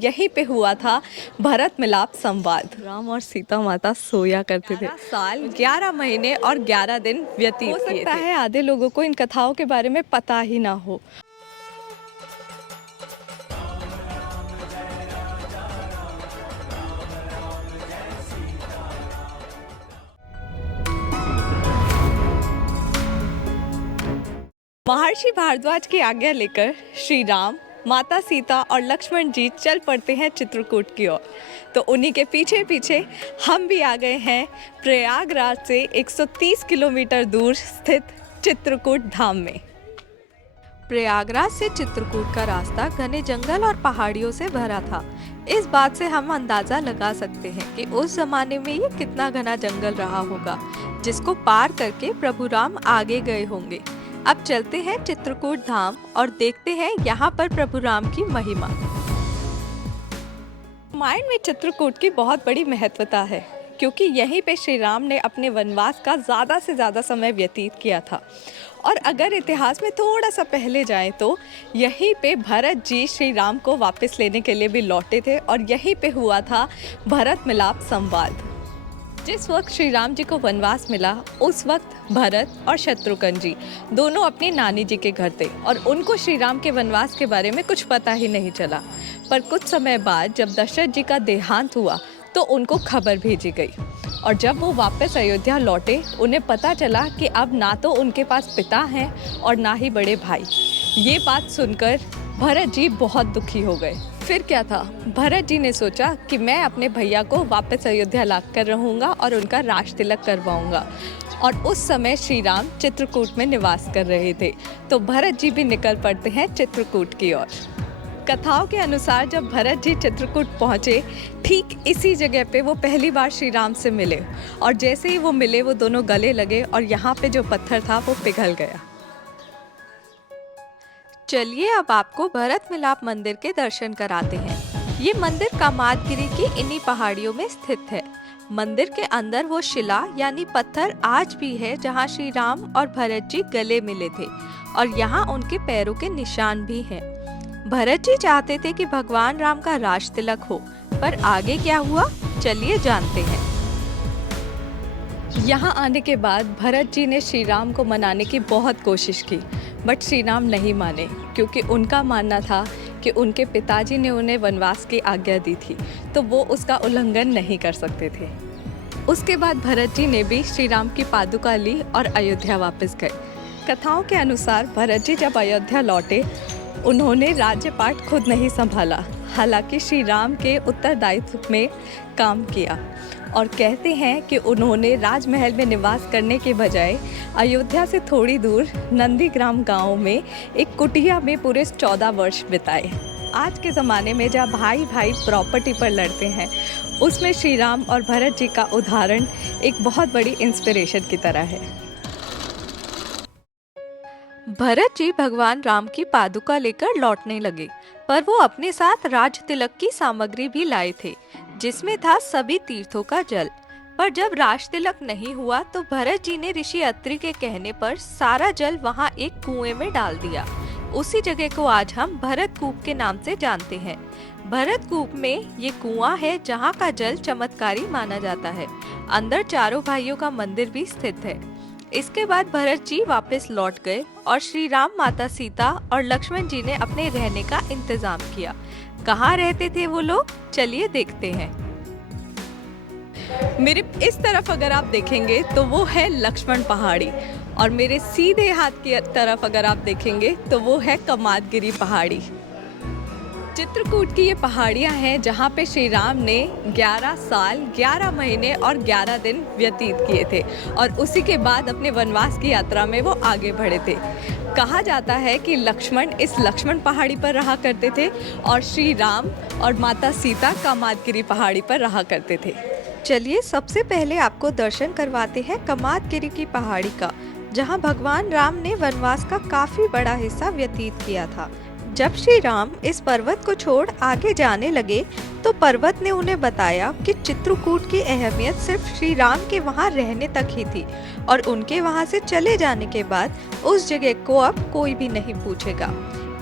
यहीं पे हुआ था भरत मिलाप संवाद। राम और सीता माता सोया करते थे। 11 साल 11 महीने और 11 दिन व्यतीत किए थे। हो सकता है आधे लोगों को इन कथाओं के बारे में पता ही ना हो। महर्षि भारद्वाज की आज्ञा लेकर श्री राम, माता सीता और लक्ष्मण जी चल पड़ते हैं चित्रकूट की ओर। तो उन्हीं के पीछे पीछे हम भी आ गए हैं प्रयागराज से 130 किलोमीटर दूर स्थित चित्रकूट धाम में। प्रयागराज से चित्रकूट का रास्ता घने जंगल और पहाड़ियों से भरा था। इस बात से हम अंदाजा लगा सकते हैं कि उस जमाने में ये कितना घना जंगल रहा होगा, जिसको पार करके प्रभु राम आगे गए होंगे। अब चलते हैं चित्रकूट धाम और देखते हैं यहाँ पर प्रभु राम की महिमा। रामायण में चित्रकूट की बहुत बड़ी महत्वता है, क्योंकि यहीं पे श्री राम ने अपने वनवास का ज़्यादा से ज़्यादा समय व्यतीत किया था। और अगर इतिहास में थोड़ा सा पहले जाएं तो यहीं पे भरत जी श्री राम को वापस लेने के लिए भी लौटे थे और यहीं पे हुआ था भरत मिलाप संवाद। जिस वक्त श्री राम जी को वनवास मिला उस वक्त भरत और शत्रुघ्न जी दोनों अपनी नानी जी के घर थे और उनको श्री राम के वनवास के बारे में कुछ पता ही नहीं चला। पर कुछ समय बाद जब दशरथ जी का देहांत हुआ तो उनको खबर भेजी गई और जब वो वापस अयोध्या लौटे उन्हें पता चला कि अब ना तो उनके पास पिता हैं और ना ही बड़े भाई। ये बात सुनकर भरत जी बहुत दुखी हो गए। फिर क्या था, भरत जी ने सोचा कि मैं अपने भैया को वापस अयोध्या लाकर रहूँगा और उनका राज तिलक करवाऊँगा। और उस समय श्री राम चित्रकूट में निवास कर रहे थे, तो भरत जी भी निकल पड़ते हैं चित्रकूट की ओर। कथाओं के अनुसार जब भरत जी चित्रकूट पहुँचे, ठीक इसी जगह पे वो पहली बार श्री राम से मिले और जैसे ही वो मिले वो दोनों गले लगे और यहाँ पे जो पत्थर था वो पिघल गया। चलिए अब आपको भरत मिलाप मंदिर के दर्शन कराते हैं। ये मंदिर कामादगिरी की इन्हीं पहाड़ियों में स्थित है। मंदिर के अंदर वो शिला यानी पत्थर आज भी है जहाँ श्री राम और भरत जी गले मिले थे और यहाँ उनके पैरों के निशान भी हैं। भरत जी चाहते थे कि भगवान राम का राज तिलक हो, पर आगे क्या हुआ चलिए जानते हैं। यहाँ आने के बाद भरत जी ने श्री राम को मनाने की बहुत कोशिश की, बट श्री राम नहीं माने, क्योंकि उनका मानना था कि उनके पिताजी ने उन्हें वनवास की आज्ञा दी थी तो वो उसका उल्लंघन नहीं कर सकते थे। उसके बाद भरत जी ने भी श्री राम की पादुका ली और अयोध्या वापस गए। कथाओं के अनुसार भरत जी जब अयोध्या लौटे उन्होंने राज्यपाट खुद नहीं संभाला, हालांकि श्री राम के उत्तरदायित्व में काम किया और कहते हैं कि उन्होंने राजमहल में निवास करने के बजाय अयोध्या से थोड़ी दूर नंदीग्राम गांव में एक कुटिया में पूरे 14 वर्ष बिताए। आज के ज़माने में जब भाई भाई प्रॉपर्टी पर लड़ते हैं, उसमें श्री राम और भरत जी का उदाहरण एक बहुत बड़ी इंस्पिरेशन की तरह है। भरत जी भगवान राम की पादुका लेकर लौटने लगे, पर वो अपने साथ राज तिलक की सामग्री भी लाए थे, जिसमें था सभी तीर्थों का जल। पर जब राज तिलक नहीं हुआ तो भरत जी ने ऋषि अत्रि के कहने पर सारा जल वहाँ एक कुएं में डाल दिया। उसी जगह को आज हम भरत कूप के नाम से जानते हैं। भरत कूप में ये कुआं है जहाँ का जल चमत्कारी माना जाता है। अंदर चारों भाइयों का मंदिर भी स्थित है। इसके बाद भरत जी वापस लौट गए और श्री राम, माता सीता और लक्ष्मण जी ने अपने रहने का इंतजाम किया। कहाँ रहते थे वो लोग चलिए देखते हैं। मेरे इस तरफ अगर आप देखेंगे तो वो है लक्ष्मण पहाड़ी और मेरे सीधे हाथ की तरफ अगर आप देखेंगे तो वो है कामादगिरी पहाड़ी। चित्रकूट की ये पहाड़ियाँ हैं जहाँ पे श्री राम ने 11 साल 11 महीने और 11 दिन व्यतीत किए थे और उसी के बाद अपने वनवास की यात्रा में वो आगे बढ़े थे। कहा जाता है कि लक्ष्मण इस लक्ष्मण पहाड़ी पर रहा करते थे और श्री राम और माता सीता कामादगिरी पहाड़ी पर रहा करते थे। चलिए सबसे पहले आपको दर्शन करवाते हैं कामादगिरी की पहाड़ी का, जहाँ भगवान राम ने वनवास का काफी बड़ा हिस्सा व्यतीत किया था। जब श्री राम इस पर्वत को छोड़ आगे जाने लगे तो पर्वत ने उन्हें बताया कि चित्रकूट की अहमियत सिर्फ श्री राम के वहाँ रहने तक ही थी और उनके वहाँ से चले जाने के बाद उस जगह को अब कोई भी नहीं पूछेगा।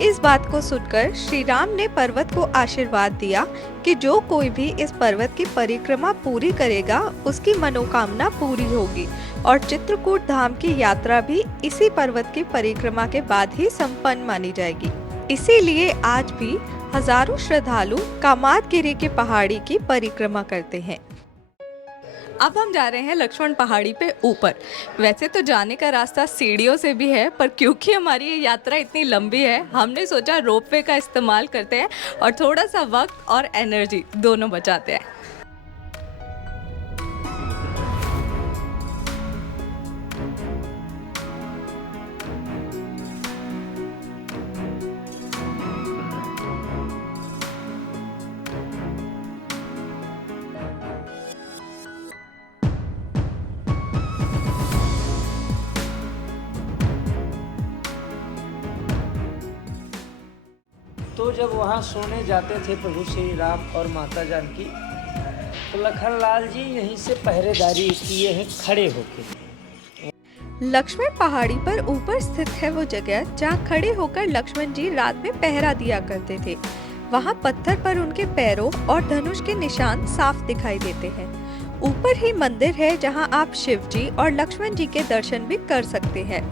इस बात को सुनकर श्री राम ने पर्वत को आशीर्वाद दिया कि जो कोई भी इस पर्वत की परिक्रमा पूरी करेगा उसकी मनोकामना पूरी होगी और चित्रकूट धाम की यात्रा भी इसी पर्वत की परिक्रमा के बाद ही संपन्न मानी जाएगी। इसीलिए आज भी हजारों श्रद्धालु कामादगिरी की पहाड़ी की परिक्रमा करते हैं। अब हम जा रहे हैं लक्ष्मण पहाड़ी पे ऊपर। वैसे तो जाने का रास्ता सीढ़ियों से भी है, पर क्योंकि हमारी ये यात्रा इतनी लंबी है, हमने सोचा रोपवे का इस्तेमाल करते हैं और थोड़ा सा वक्त और एनर्जी दोनों बचाते हैं। तो जब वहाँ सोने जाते थे प्रभु श्री राम और माता जानकी, तो लखनलाल जी यहीं से पहरेदारी किए हैं खड़े होकर। लक्ष्मण पहाड़ी पर ऊपर स्थित है वो जगह जहाँ खड़े होकर लक्ष्मण जी रात में पहरा दिया करते थे। वहाँ पत्थर पर उनके पैरों और धनुष के निशान साफ दिखाई देते हैं। ऊपर ही मंदिर है जहाँ आप शिव जी और लक्ष्मण जी के दर्शन भी कर सकते हैं।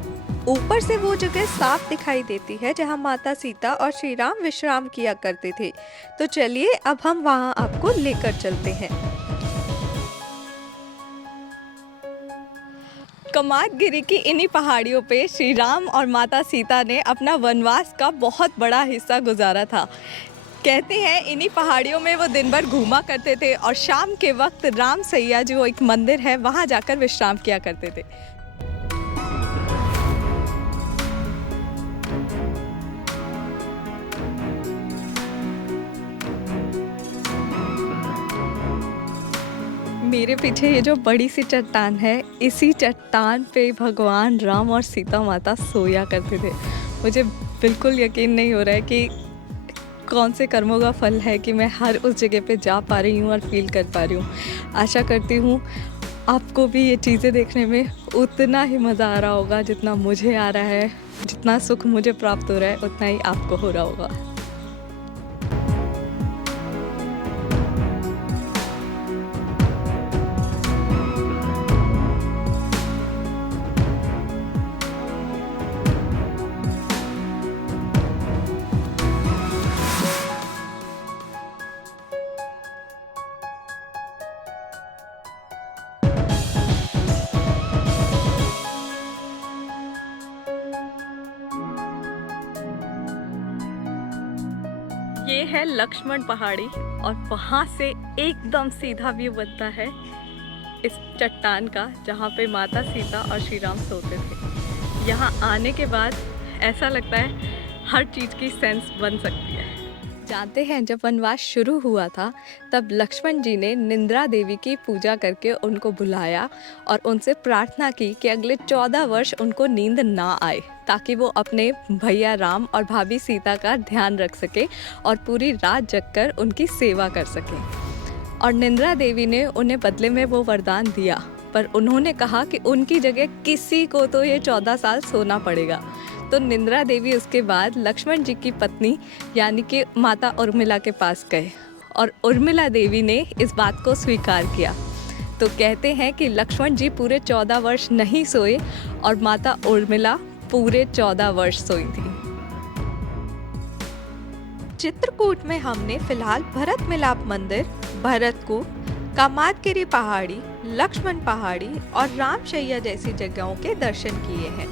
ऊपर से वो जगह साफ दिखाई देती है जहाँ माता सीता और श्री राम विश्राम किया करते थे। तो चलिए अब हम वहाँ आपको लेकर चलते हैं। कामादगिरी की इन्हीं पहाड़ियों पे श्री राम और माता सीता ने अपना वनवास का बहुत बड़ा हिस्सा गुजारा था। कहते हैं इन्हीं पहाड़ियों में वो दिन भर घूमा करते थे और शाम के वक्त राम सैया जो एक मंदिर है वहाँ जाकर विश्राम किया करते थे। मेरे पीछे ये जो बड़ी सी चट्टान है, इसी चट्टान पे भगवान राम और सीता माता सोया करते थे। मुझे बिल्कुल यकीन नहीं हो रहा है कि कौन से कर्मों का फल है कि मैं हर उस जगह पे जा पा रही हूँ और फील कर पा रही हूँ। आशा करती हूँ आपको भी ये चीज़ें देखने में उतना ही मज़ा आ रहा होगा जितना मुझे आ रहा है। जितना सुख मुझे प्राप्त हो रहा है उतना ही आपको हो रहा होगा। ये है लक्ष्मण पहाड़ी और वहाँ से एकदम सीधा व्यू बनता है इस चट्टान का जहाँ पे माता सीता और श्री राम सोते थे। यहाँ आने के बाद ऐसा लगता है हर चीज़ की सेंस बन सकती है। जानते हैं जब वनवास शुरू हुआ था तब लक्ष्मण जी ने निंद्रा देवी की पूजा करके उनको बुलाया और उनसे प्रार्थना की कि अगले 14 वर्ष उनको नींद ना आए ताकि वो अपने भैया राम और भाभी सीता का ध्यान रख सके और पूरी रात जगकर उनकी सेवा कर सकें। और निंद्रा देवी ने उन्हें बदले में वो वरदान दिया, पर उन्होंने कहा कि उनकी जगह किसी को तो ये 14 साल सोना पड़ेगा। तो निंद्रा देवी उसके बाद लक्ष्मण जी की पत्नी यानी कि माता उर्मिला के पास गए और उर्मिला देवी ने इस बात को स्वीकार किया। तो कहते हैं कि लक्ष्मण जी पूरे 14 वर्ष नहीं सोए और माता उर्मिला पूरे 14 वर्ष सोई थी। चित्रकूट में हमने फिलहाल भरत मिलाप मंदिर, भरतकूप, कामादगिरी पहाड़ी, लक्ष्मण पहाड़ी और रामशैया जैसी जगहों के दर्शन किए हैं।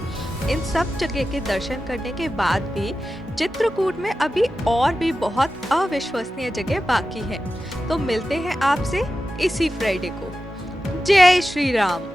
इन सब जगह के दर्शन करने के बाद भी चित्रकूट में अभी और भी बहुत अविश्वसनीय जगह बाकी हैं। तो मिलते हैं आपसे इसी फ्राइडे को। जय श्री राम।